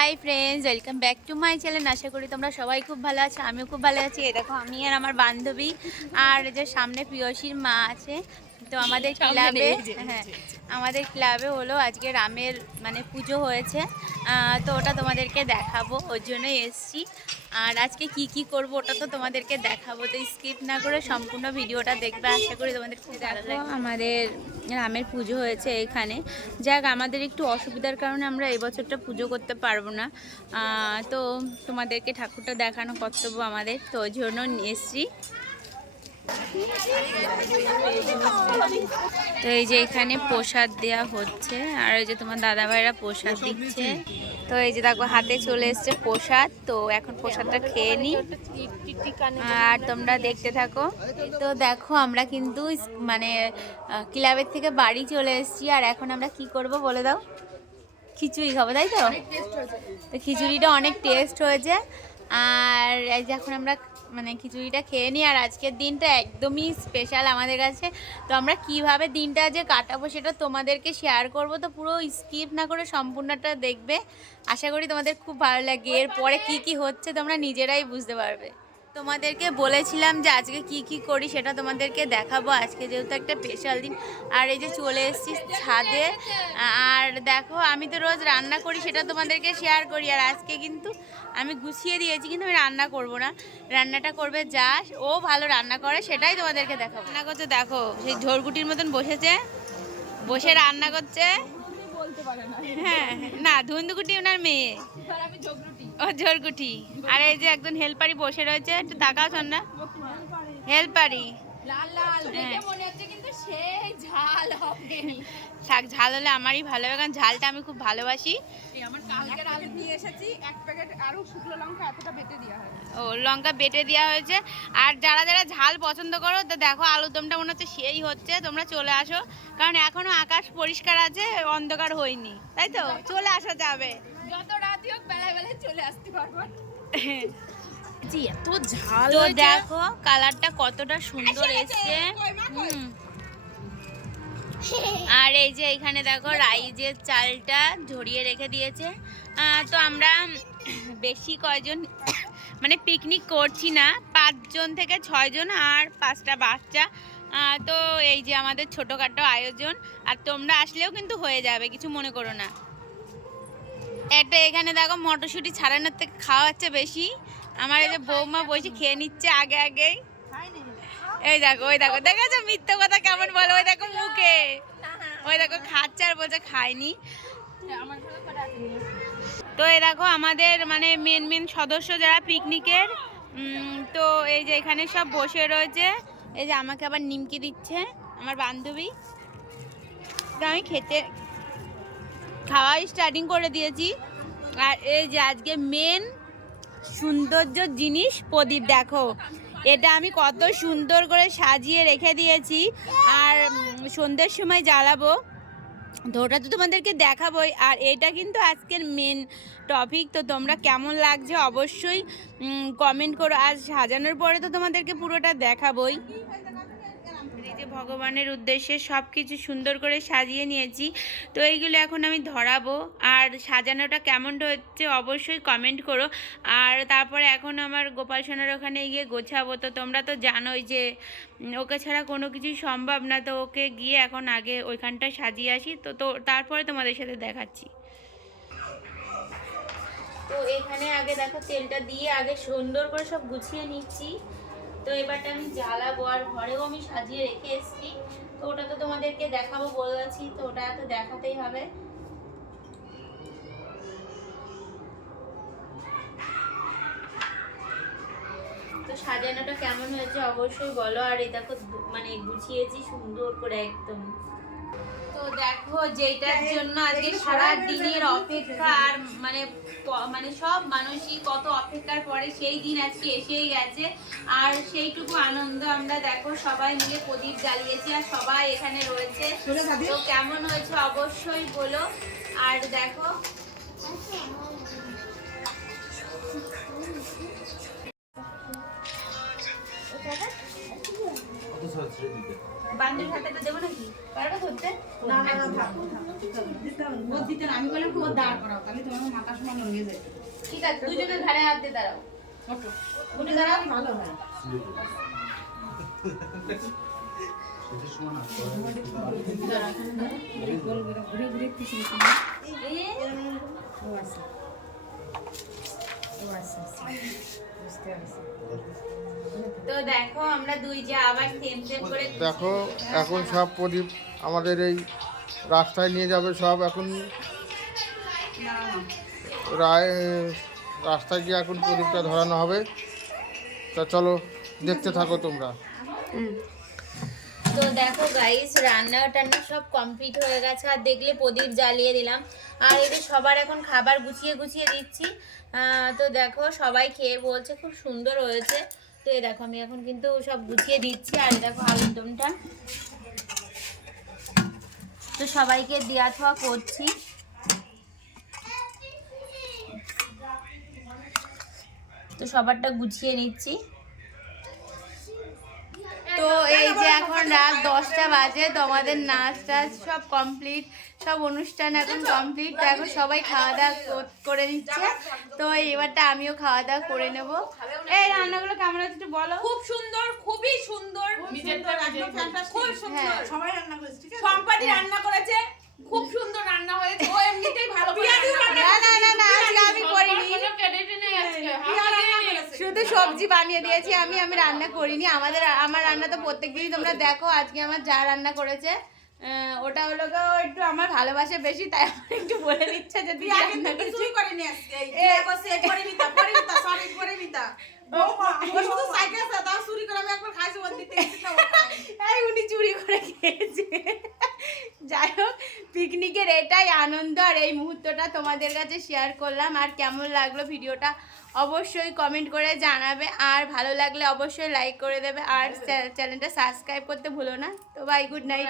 High friends, welcome back to my channel. আশা করি তোমরা সবাই খুব ভালো আছো, আমিও খুব ভালো আছি। এই দেখো আমি আর আমার বান্ধবী আর যে সামনে প্রিয়সীর মা আছে। তো আমাদের ক্লাবে আমাদের ক্লাবে হলো আজকে রামের মানে পুজো হয়েছে। তো ওটা তোমাদেরকে দেখাবো, ওর জন্যই এসছি। আর আজকে কি কি করব ওটা তো তোমাদেরকে দেখাবো, তো স্কিপ না করে সম্পূর্ণ ভিডিওটা দেখবে। আশা করি তোমাদের খুব ভালো লাগবে। আমাদের রামের পুজো হয়েছে এখানে। যাক, আমাদের একটু অসুবিধার কারণে আমরা এই বছরটা পুজো করতে পারবো না। তো তোমাদেরকে ঠাকুরটা দেখানো কর্তব্য আমাদের, তো ওই জন্য এসছি। তো এই যে এখানে প্রসাদ দেওয়া হচ্ছে, আর ওই যে তোমার দাদা ভাইরা প্রসাদ দিচ্ছে। তো এই যে দেখো হাতে চলে এসছে প্রসাদ, তো এখন প্রসাদটা খেয়ে নিই আর তোমরা দেখতে থাকো। তো দেখো আমরা কিন্তু মানে ক্লাবের থেকে বাড়ি চলে এসেছি, আর এখন আমরা কি করব বলে দাও? খিচুড়ি খাবো, তাই তো? তো খিচুড়িটা অনেক টেস্ট হয়েছে, আর এই যে এখন আমরা মানে খিচুড়িটা খেয়ে নিই। আর আজকের দিনটা একদমই স্পেশাল আমাদের কাছে। তো আমরা কিভাবে দিনটা যে কাটাবো সেটা তোমাদেরকে শেয়ার করব, তো পুরো স্কিপ না করে সম্পূর্ণটা দেখবে। আশা করি তোমাদের খুব ভালো লাগে। এরপরে কি কি হচ্ছে তোমরা নিজেরাই বুঝতে পারবে। তোমাদেরকে বলেছিলাম যে আজকে কি কি করি সেটা তোমাদেরকে দেখাবো, আজকে যেহেতু একটা স্পেশাল দিন। আর এই যে চলে এসেছি ছাদে, আর দেখো আমি তো রোজ রান্না করি সেটা তোমাদেরকে শেয়ার করি। আর আজকে কিন্তু আমি গুছিয়ে দিয়েছি, কিন্তু আমি রান্না করব না, রান্নাটা করবে যা ও ভালো রান্না করে সেটাই তোমাদেরকে দেখাবো। রান্না করছে দেখো, সেই ঝোরকুটির মতন বসেছে, বসে রান্না করছে। হ্যাঁ না, ধুন্দুকুটি ওনার মেয়ে, ও ঝোরকুটি। আর এই যে একজন হেল্পারি বসে রয়েছে, একটু তাকাও না, হেল্পারি শাক ঝাল হলে আমারই ভালো হবে, কারণ ঝালটা আমি খুব ভালোবাসি। ও লঙ্কা বেটে দেওয়া হয়েছে। আর যারা যারা ঝাল পছন্দ করো তো দেখো আলুরদমটা মনে হচ্ছে সেই হচ্ছে, তোমরা চলে আসো, কারণ এখনো আকাশ পরিষ্কার আছে, অন্ধকার হয়নি, তাই তো? চলে আসা যাবে, যত রাত হোক বেলায় বেলায় চলে আসতে পারবো। এত ঝাল, তো দেখো কালারটা কতটা সুন্দর এসছে। আর এই যে এখানে দেখো রাইজের চালটা ঝরিয়ে রেখে দিয়েছে। তো আমরা বেশি কয়জন মানে পিকনিক করছি না, 5 জন থেকে 6 জন আর 5টা বাচ্চা। তো এই যে আমাদের ছোটোখাটো আয়োজন, আর তোমরা আসলেও কিন্তু হয়ে যাবে, কিছু মনে করো না। এটা এখানে দেখো মটরশুঁটি ছাড়ানোর থেকে খাওয়া হচ্ছে বেশি। আমার এই যে বৌমা বসে খেয়ে নিচ্ছে আগে আগেই। এই দেখো, ওই দেখো, দেখেছো মিথ্যে কথা কেমন বলো? ওই দেখো মুখে, ওই দেখো খাচ্ছে আর বলছে খায়নি। তো এই দেখো আমাদের মানে মেন সদস্য যারা পিকনিকের, তো এই যে এখানে সব বসে রয়েছে। এই যে আমাকে আবার নিমকি দিচ্ছে আমার বান্ধবী। তো আমি খাওয়া স্টার্টিং করে দিয়েছি। আর এই যে আজকে মেন সৌন্দর্য জিনিস প্রদীপ, দেখো এটা আমি কত সুন্দর করে সাজিয়ে রেখে দিয়েছি, আর সন্ধ্যের সময় জ্বালাবো, তো ওটা তো তোমাদেরকে দেখাবোই। আর এটা কিন্তু আজকের মেন টপিক। তো তোমরা কেমন লাগছে অবশ্যই কমেন্ট করো। আজ সাজানোর পরে তো তোমাদেরকে পুরোটা দেখাবোই। এই যে ভগবানের উদ্দেশ্যে সব কিছু সুন্দর করে সাজিয়ে নিয়েছি, তো এইগুলো এখন আমি ধরাবো। আর সাজানোটা কেমন হচ্ছে অবশ্যই কমেন্ট করো। আর তারপরে এখন আমার গোপাল সোনার ওখানে গিয়ে গোছাবো। তো তোমরা তো জানোই যে ওকে ছাড়া কোনো কিছুই সম্ভব না, তো ওকে গিয়ে এখন আগে ওইখানটা সাজিয়ে আসি, তো তারপরে তোমাদের সাথে দেখাচ্ছি। তো এখানে আগে দেখো তেলটা দিয়ে আগে সুন্দর করে সব গুছিয়ে নিচ্ছি। তো এবারটা আমি জ্বালাবো, আর ঘরেও আমি সাজিয়ে রেখে এসেছি, তো ওটা তো তোমাদেরকে দেখাবো বলেছি, তো ওটা তো দেখাতেই হবে। তো সাজানোটা কেমন হয়েছে অবশ্যই বলো। আর এই দেখো মানে গুছিয়েছি সুন্দর করে একদম। তো দেখো যেটার জন্য আজকে সারা দিনের অপেক্ষা, আর মানে সব মানুষই কত অপেক্ষার পরে সেই দিন আজকে এসেই গেছে। আর সেইটুকু আনন্দ আমরা দেখো সবাই মিলে প্রদীপ জ্বালিয়েছি, আর সবাই এখানে রয়েছে। তো কেমন হয়েছে অবশ্যই বলো। আর দেখো বান্ধবীর হাতে দেবো নাকি? পারবে ধরতে? না না থাকো ও দিতে না, আমি বললাম ও দাঁড় করাও, তাহলে তোমার মাথা সমান হয়ে যাবে। ঠিক আছে, দুজনের ঘাড়ে হাত দিয়ে দাঁড়াও। ওঠো, উঠে দাঁড়াও, ভালো হয়। ঘুরে ঘুরে খুশি ও আচ্ছা বুঝতে পারছি। তো দেখো আমরা দুই যে আবার সেম সেম করে দেখো এখন সব প্রদীপ আমাদের এই রাস্তায় নিয়ে যাবে সব। এখন রাস্তায় গিয়ে এখন প্রদীপটা ধরানো হবে। তা চলো দেখতে থাকো তোমরা। তো দেখো গাইস, রান্না টান্না সব কমপ্লিট হয়ে গেছে, আর দেখলে প্রদীপ জ্বালিয়ে দিলাম। আর এই যে সবার এখন খাবার গুছিয়ে গুছিয়ে দিচ্ছি। তো দেখো সবাই খেয়ে বলছে খুব সুন্দর হয়েছে। তো এই দেখো আমি এখন কিন্তু সব গুছিয়ে দিচ্ছি। আর এই দেখো আলুর দমটা তো সবাইকে দেওয়া থাওয়া করছি। তো সবারটা গুছিয়ে নিচ্ছি। তো এই যে এখন রাত 10টা বাজে, তো আমাদের নাচ টাচ সব কমপ্লিট, সব অনুষ্ঠান এখন কমপ্লিট। তো এখন সবাই খাওয়া দাওয়া করে নিচ্ছে। তো এবারটা আমিও খাওয়া দাওয়া করে নেব। এই রান্নাগুলো কেমন হচ্ছে একটু বলো। খুব সুন্দর, খুবই সুন্দর, খুব সুন্দর। সবাই রান্না করেছে, ঠিক আছে? সম্পাদি রান্না করেছে, খুব সুন্দর রান্না হয়েছে। ও এমনিতেই ভালো করে না না না না, আজকে আমি করিনি, শুধু সবজি বানিয়ে দিয়েছি আমি, রান্না করিনি। আমার রান্না তো প্রত্যেকদিনই তোমরা দেখো। আজকে আমার যা রান্না করেছে ওটা হলো গো একটু আমার ভালোবাসে বেশি, তাই আমার একটু বলে দিচ্ছে যে তুই রান্না করেছিস। কিছুই করেনি আজকে, এই বসে পরিমিতা সরি পরিমিতা বৌমা ও শুধু সাইকেল দাও চুরি করে আমি একবার খাইছি ওর দিতে এই উনি চুরি করে খেয়েছে। যাই হোক, পিকনিকের এটাই আনন্দ, আর এই মুহূর্তটা তোমাদের কাছে শেয়ার করলাম। আর কেমন লাগলো ভিডিওটা অবশ্যই কমেন্ট করে জানাবে, আর ভালো লাগলে অবশ্যই লাইক করে দেবে, আর চ্যানেলটা সাবস্ক্রাইব করতে ভুলো না। তো বাই, গুড নাইট।